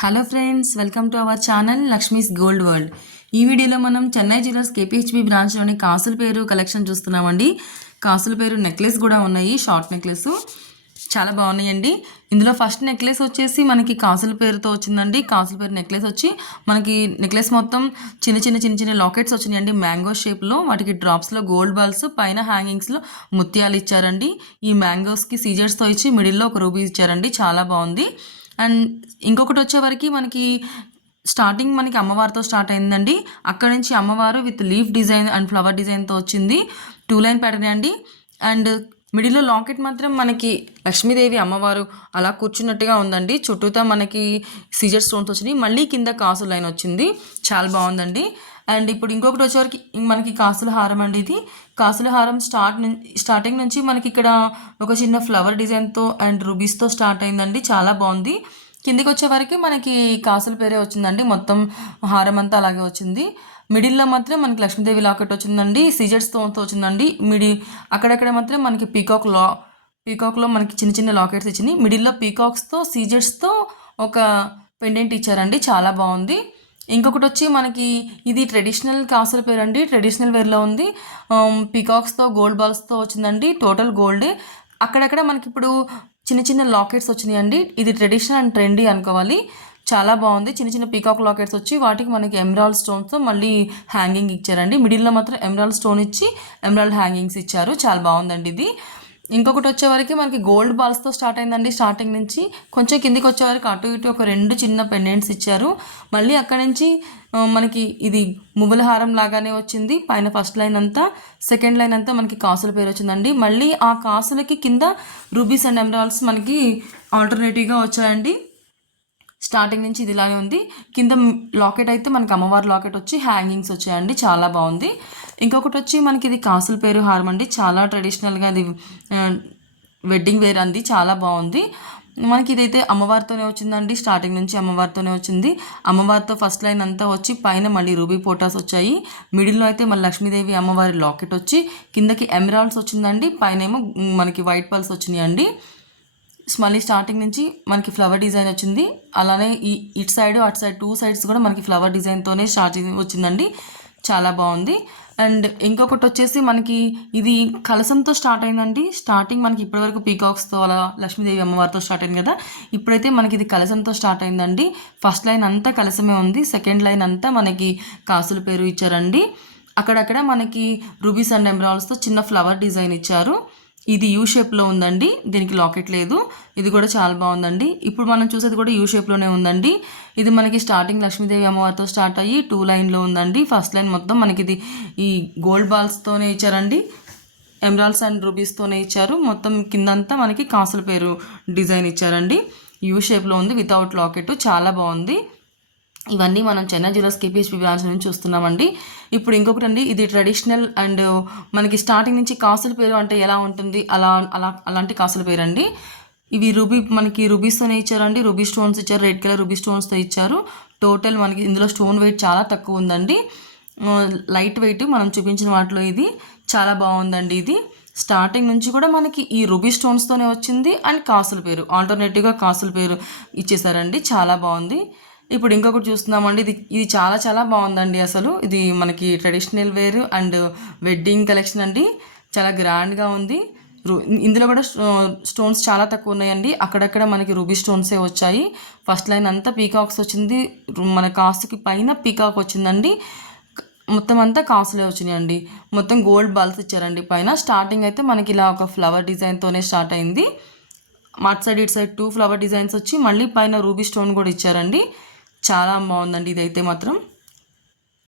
Hello friends, welcome to our channel Lakshmi's gold world. ఈ వీడియోలో మనం చెన్నై జ్యువెలర్స్ కేపీహెచ్బి బ్రాంచ్లోని కాసుల పేరు కలెక్షన్ చూస్తున్నామండి. కాసుల పేరు నెక్లెస్ కూడా ఉన్నాయి, షార్ట్ నెక్లెస్ చాలా బాగున్నాయండి. ఇందులో ఫస్ట్ నెక్లెస్ వచ్చేసి మనకి కాసుల పేరుతో వచ్చిందండి. కాసుల పేరు నెక్లెస్ వచ్చి మనకి నెక్లెస్ మొత్తం చిన్న చిన్న లాకెట్స్ వచ్చినాయండి మ్యాంగో షేప్లో. వాటికి డ్రాప్స్లో గోల్డ్ బాల్స్, పైన హ్యాంగింగ్స్లో ముత్యాలు ఇచ్చారండి. ఈ మ్యాంగోస్కి సీజర్స్తో ఇచ్చి మిడిల్లో ఒక రూబీ ఇచ్చారండి, చాలా బాగుంది. అండ్ ఇంకొకటి వచ్చేవరకు మనకి స్టార్టింగ్ మనకి అమ్మవారితో స్టార్ట్ అయిందండి. అక్కడ నుంచి అమ్మవారు with leaf design and flower డిజైన్తో వచ్చింది. 2 లైన్ ప్యాటర్న్ అండి. అండ్ మిడిల్లో లాకెట్ మాత్రం మనకి లక్ష్మీదేవి అమ్మవారు అలా కూర్చున్నట్టుగా ఉందండి. చుట్టూతా మనకి సీజర్ స్టోన్స్ వచ్చినాయి. మళ్ళీ కింద కాసు లైన్ వచ్చింది, చాలా బాగుందండి. అండ్ ఇప్పుడు ఇంకొకటి వచ్చేవరకు మనకి కాసుల హారం అండి. ఇది కాసుల హారం స్టార్టింగ్ నుంచి మనకి ఇక్కడ ఒక చిన్న ఫ్లవర్ డిజైన్తో అండ్ రూబీస్తో స్టార్ట్ అయిందండి, చాలా బాగుంది. కిందికి వచ్చేవరకు మనకి కాసుల పేరే వచ్చిందండి. మొత్తం హారం అంతా అలాగే వచ్చింది. మిడిల్లో మాత్రం మనకి లక్ష్మీదేవి లాకెట్ వచ్చిందండి, సీజర్ స్టోన్తో వచ్చిందండి. అక్కడక్కడ మాత్రం మనకి పీకాక్లో మనకి చిన్న లాకెట్స్ ఇచ్చినాయి. మిడిల్లో పీకాక్స్తో సీజర్స్తో ఒక పెండెంట్ ఇచ్చారండి, చాలా బాగుంది. ఇంకొకటి వచ్చి మనకి ఇది ట్రెడిషనల్ కాసుల పేరు అండి, ట్రెడిషనల్ వేర్లో ఉంది. పీకాక్స్తో గోల్డ్ బాల్స్తో వచ్చిందండి, టోటల్ గోల్డే. అక్కడక్కడ మనకి ఇప్పుడు చిన్న లాకెట్స్ వచ్చినాయండి. ఇది ట్రెడిషనల్ అండ్ ట్రెండీ అనుకోవాలి, చాలా బాగుంది. చిన్న పీకాక్ లాకెట్స్ వచ్చి వాటికి మనకి ఎమరాల్డ్ స్టోన్స్తో మళ్ళీ హ్యాంగింగ్ ఇచ్చారండి. మిడిల్లో మాత్రం ఎమరాల్డ్ స్టోన్ ఇచ్చి ఎమరాల్డ్ హ్యాంగింగ్స్ ఇచ్చారు, చాలా బాగుందండి ఇది. ఇంకొకటి వచ్చేవరకు మనకి గోల్డ్ బాల్స్తో స్టార్ట్ అయిందండి. స్టార్టింగ్ నుంచి కొంచెం కిందికి వచ్చేవరకు అటు ఇటు ఒక 2 చిన్న పెండెంట్స్ ఇచ్చారు. మళ్ళీ అక్కడి నుంచి మనకి ఇది మువ్వల హారం లాగానే వచ్చింది. పైన ఫస్ట్ లైన్ అంతా, సెకండ్ లైన్ అంతా మనకి కాసుల పేరు వచ్చిందండి. మళ్ళీ ఆ కాసులకి కింద రూబీస్ అండ్ ఎమరాల్డ్స్ మనకి ఆల్టర్నేటివ్గా వచ్చాయండి. స్టార్టింగ్ నుంచి ఇది ఇలానే ఉంది. కింద లాకెట్ అయితే మనకి అమ్మవారి లాకెట్ వచ్చి హ్యాంగింగ్స్ వచ్చాయండి, చాలా బాగుంది. ఇంకొకటి వచ్చి మనకి ఇది కాసుల పేరు హారం అండి, చాలా ట్రెడిషనల్గా అది వెడ్డింగ్ వేర్ అంది, చాలా బాగుంది. మనకి ఇదైతే అమ్మవారితోనే వచ్చిందండి. స్టార్టింగ్ నుంచి అమ్మవారితోనే వచ్చింది. అమ్మవారితో ఫస్ట్ లైన్ అంతా వచ్చి పైన మళ్ళీ రూబీ పోటాస్ వచ్చాయి. మిడిల్లో అయితే మళ్ళీ లక్ష్మీదేవి అమ్మవారి లాకెట్ వచ్చి కిందకి ఎమరాల్డ్స్ వచ్చిందండి. పైన ఏమో మనకి వైట్ పల్స్ వచ్చినాయండి. మళ్ళీ స్టార్టింగ్ నుంచి మనకి ఫ్లవర్ డిజైన్ వచ్చింది. అలానే ఇటు సైడ్ అటు సైడ్ 2 సైడ్స్ కూడా మనకి ఫ్లవర్ డిజైన్తోనే స్టార్టింగ్ వచ్చిందండి, చాలా బాగుంది. అండ్ ఇంకొకటి వచ్చేసి మనకి ఇది కలసంతో స్టార్ట్ అయిందండి. స్టార్టింగ్ మనకి ఇప్పటివరకు పీకాక్స్తో అలా లక్ష్మీదేవి అమ్మవారితో స్టార్ట్ అయింది కదా, ఇప్పుడైతే మనకి ఇది కలసంతో స్టార్ట్ అయిందండి. ఫస్ట్ లైన్ అంతా కలసమే ఉంది, సెకండ్ లైన్ అంతా మనకి కాసుల పేరు ఇచ్చారండి. అక్కడక్కడ మనకి రూబీస్ అండ్ ఎమరాల్డ్స్తో చిన్న ఫ్లవర్ డిజైన్ ఇచ్చారు. ఇది యూ షేప్లో ఉందండి, దీనికి లాకెట్ లేదు. ఇది కూడా చాలా బాగుందండి. ఇప్పుడు మనం చూసేది కూడా యూ షేప్లోనే ఉందండి. ఇది మనకి స్టార్టింగ్ లక్ష్మీదేవి అమ్మవారితో స్టార్ట్ అయ్యి 2 లైన్లో ఉందండి. ఫస్ట్ లైన్ మొత్తం మనకి ఇది ఈ గోల్డ్ బాల్స్తోనే ఇచ్చారండి, ఎమరాల్డ్స్ అండ్ రూబీస్తోనే ఇచ్చారు. మొత్తం కిందంతా మనకి కాసుల పేరు డిజైన్ ఇచ్చారండి. యూ షేప్లో ఉంది వితౌట్ లాకెట్, చాలా బాగుంది. ఇవన్నీ మనం చెన్నై జ్యువెలర్స్ కేపీహెచ్బి బ్రాంచ్ నుంచి చూస్తున్నామండి. ఇప్పుడు ఇంకొకటి అండి, ఇది ట్రెడిషనల్ అండ్ మనకి స్టార్టింగ్ నుంచి కాసుల పేరు అంటే ఎలా ఉంటుంది అలాంటి కాసుల పేరు అండి. ఇవి మనకి రూబీస్తోనే ఇచ్చారండి, రూబీ స్టోన్స్ ఇచ్చారు, రెడ్ కలర్ రూబీ స్టోన్స్తో ఇచ్చారు. టోటల్ మనకి ఇందులో స్టోన్ వెయిట్ చాలా తక్కువ ఉందండి, లైట్ వెయిట్. మనం చూపించిన వాటిలో ఇది చాలా బాగుందండి. ఇది స్టార్టింగ్ నుంచి కూడా మనకి ఈ రూబీ స్టోన్స్తోనే వచ్చింది అండ్ కాసుల పేరు ఆల్టర్నేటివ్గా కాసుల పేరు ఇచ్చేసారండి, చాలా బాగుంది. ఇప్పుడు ఇంకొకటి చూస్తున్నామండి. ఇది చాలా బాగుందండి. అసలు ఇది మనకి traditional wear and wedding collection అండి, చాలా గ్రాండ్గా ఉంది. ఇందులో కూడా స్టోన్స్ చాలా తక్కువ ఉన్నాయండి. అక్కడక్కడ మనకి రూబీ స్టోన్సే వచ్చాయి. ఫస్ట్ లైన్ అంతా పీకాక్స్ వచ్చింది, మన కాసుకి పైన పీకాక్ వచ్చిందండి. మొత్తం అంతా కాసులే వచ్చినాయండి. మొత్తం గోల్డ్ బాల్స్ ఇచ్చారండి పైన. స్టార్టింగ్ అయితే మనకి ఇలా ఒక ఫ్లవర్ డిజైన్తోనే స్టార్ట్ అయింది. అటు సైడ్ ఇటు సైడ్ 2 ఫ్లవర్ డిజైన్స్ వచ్చి మళ్ళీ పైన రూబీ స్టోన్ కూడా ఇచ్చారండి, చాలా బాగుందండి ఇదైతే మాత్రం.